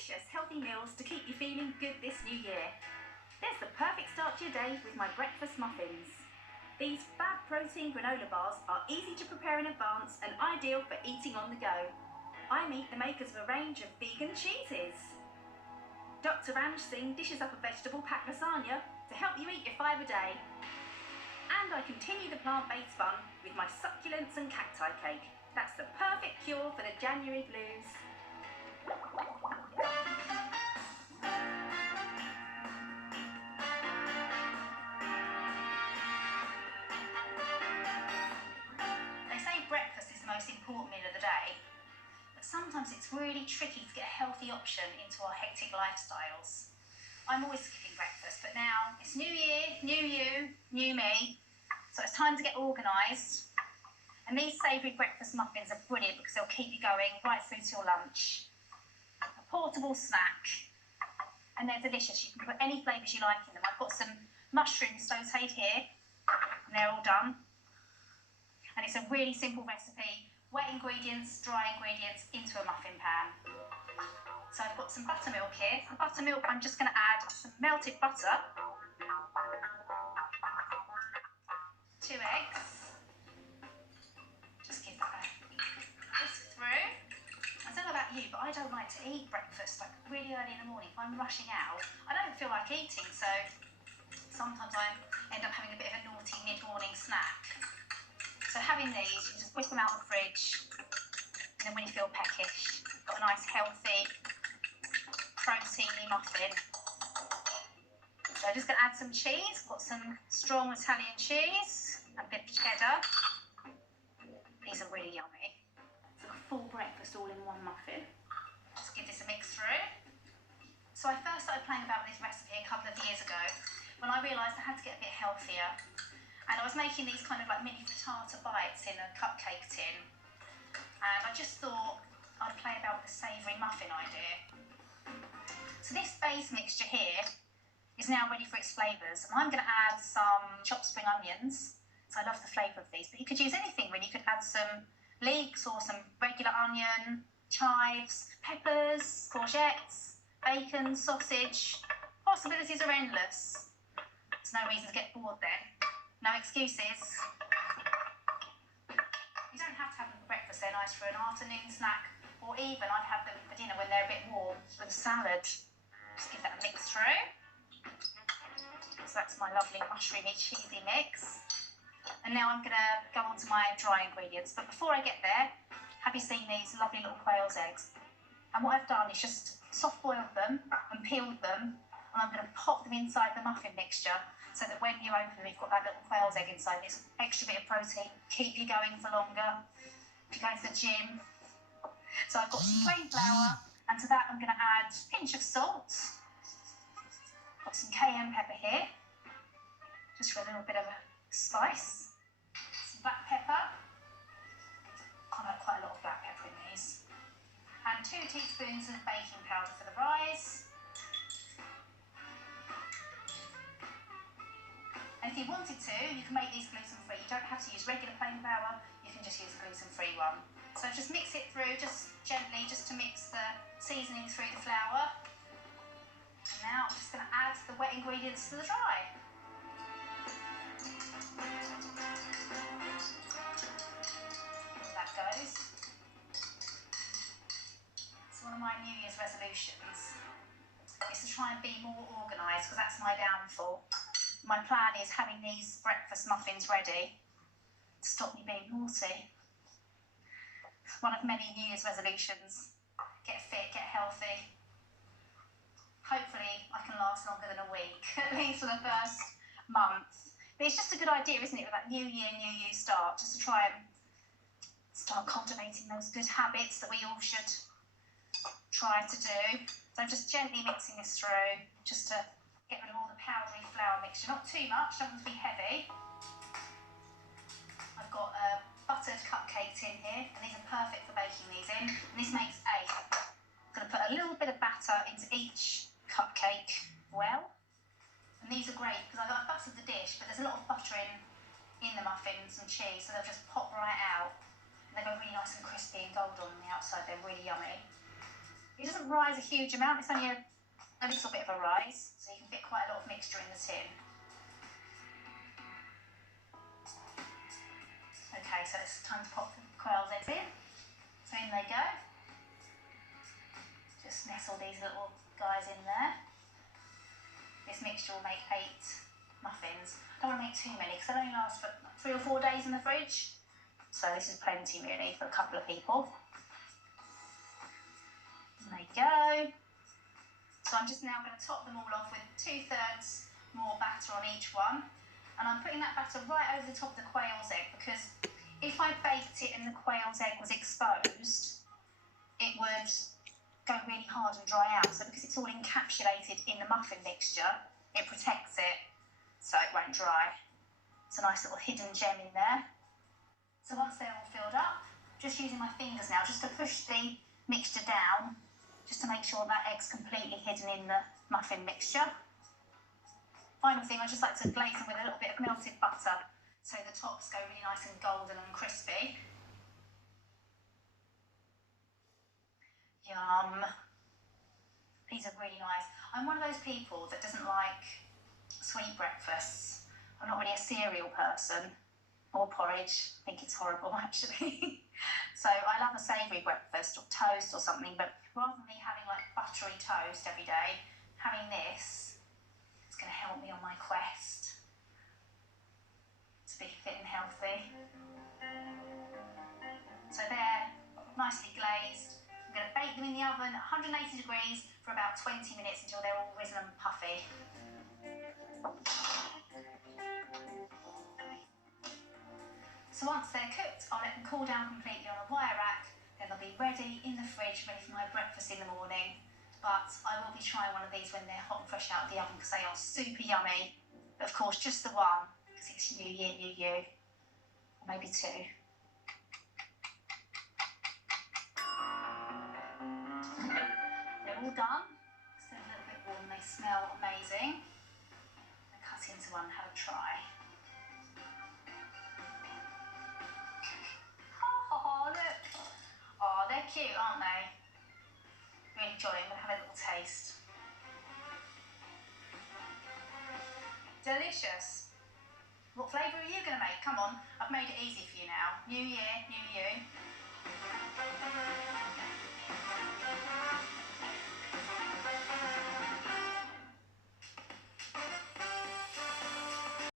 delicious, healthy meals to keep you feeling good this new year. There's the perfect start to your day with my breakfast muffins. These fab protein granola bars are easy to prepare in advance and ideal for eating on the go. I meet the makers of a range of vegan cheeses. Dr. Ange Singh dishes up a vegetable packed lasagna to help you eat your 5 a day. And I continue the plant-based fun with my succulents and cacti cake. That's the perfect cure for the January blues. They say breakfast is the most important meal of the day, but sometimes it's really tricky to get a healthy option into our hectic lifestyles. I'm always skipping breakfast, but now it's New Year, new you, new me, so it's time to get organised. And these savoury breakfast muffins are brilliant because they'll keep you going right through to your lunch. A portable snack, and they're delicious. You can put any flavours you like in them. I've got some mushrooms sautéed here, and they're all done. And it's a really simple recipe. Wet ingredients, dry ingredients into a muffin pan. So I've got some buttermilk here. For buttermilk, I'm just going to add some melted butter, 2 eggs. Just give that a whisk through. I don't know about you, but I don't like to eat breakfast like really early in the morning. If I'm rushing out, I don't feel like eating, so sometimes I end up having a bit of a naughty mid-morning snack. So having these, you just whip them out of the fridge, and then when you feel peckish, you've got a nice healthy, proteiny muffin. So I'm just going to add some cheese. Got some strong Italian cheese and a bit of cheddar. These are really yummy. It's like a full breakfast all in one muffin. Just give this a mix through. So I first started playing about with this recipe a couple of years ago when I realised I had to get a bit healthier. And I was making these kind of like mini frittata bites in a cupcake tin. And I just thought I'd play about with the savoury muffin idea. So this base mixture here is now ready for its flavours. And I'm going to add some chopped spring onions. So I love the flavour of these. But you could use anything really. You could add some leeks or some regular onion, chives, peppers, courgettes, bacon, sausage. Possibilities are endless. There's no reason to get bored then. No excuses. You don't have to have them for breakfast, they're nice for an afternoon snack, or even I'd have them for dinner when they're a bit warm with a salad. Just give that a mix through. So that's my lovely mushroomy cheesy mix. And now I'm going to go on to my dry ingredients. But before I get there, have you seen these lovely little quail's eggs? And what I've done is just soft boiled them and peeled them, and I'm going to pop them inside the muffin mixture, so that when you open them, you've got that little quail's egg inside. It's an extra bit of protein, keep you going for longer if you're going to the gym. So I've got some plain flour, and to that I'm going to add a pinch of salt. Got some cayenne pepper here, just for a little bit of a spice. Some black pepper. I like quite a lot of black pepper in these. And 2 teaspoons of baking powder for the rise. And if you wanted to, you can make these gluten-free. You don't have to use regular plain flour, you can just use a gluten-free one. So just mix it through, just gently, just to mix the seasoning through the flour. And now I'm just going to add the wet ingredients to the dry. That goes. So one of my New Year's resolutions is to try and be more organised, because that's my downfall. My plan is having these breakfast muffins ready to stop me being naughty. One of many New Year's resolutions. Get fit, get healthy. Hopefully I can last longer than a week, at least for the first month. But it's just a good idea, isn't it, with that new year, new you start, just to try and start cultivating those good habits that we all should try to do. So I'm just gently mixing this through, just to get rid of all the powdery flour mixture. Not too much, don't want to be heavy. I've got a buttered cupcake tin here, and these are perfect for baking these in. And this makes 8. I'm going to put a little bit of batter into each cupcake well. And these are great because I've buttered the dish, but there's a lot of butter in the muffins and cheese, so they'll just pop right out. And they go really nice and crispy and golden on the outside. They're really yummy. It doesn't rise a huge amount, it's only a little bit of a rise, so you can fit quite a lot of mixture in the tin. Okay, so it's time to pop the quail's eggs in. So in they go. Just nestle these little guys in there. This mixture will make 8 muffins. I don't want to make too many because they'll only last for 3 or 4 days in the fridge. So this is plenty really for a couple of people. And there you go. So I'm just now going to top them all off with 2/3 more batter on each one. And I'm putting that batter right over the top of the quail's egg because if I baked it and the quail's egg was exposed, it would go really hard and dry out. So because it's all encapsulated in the muffin mixture, it protects it so it won't dry. It's a nice little hidden gem in there. So once they're all filled up, just using my fingers now, just to push the mixture down, just to make sure that egg's completely hidden in the muffin mixture. Final thing, I just like to glaze them with a little bit of melted butter so the tops go really nice and golden and crispy. Yum. These are really nice. I'm one of those people that doesn't like sweet breakfasts. I'm not really a cereal person or porridge. I think it's horrible actually. So I love a savoury breakfast or toast or something, but rather than me having like buttery toast every day, having this is going to help me on my quest to be fit and healthy. So they're nicely glazed. I'm going to bake them in the oven at 180 degrees for about 20 minutes until they're all risen and puffy. So once they're cooked, I'll let them cool down completely on a wire rack, then they'll be ready in the fridge, ready for my breakfast in the morning. But I will be trying one of these when they're hot and fresh out of the oven because they are super yummy. But of course, just the one, because it's New Year, New You. Or maybe 2. They're all done. Still a little bit warm, they smell amazing. I'll cut into one and have a try. Oh, look. Oh, they're cute, aren't they? Really jolly. I'm going to have a little taste. Delicious. What flavour are you going to make? Come on, I've made it easy for you now. New year, new you.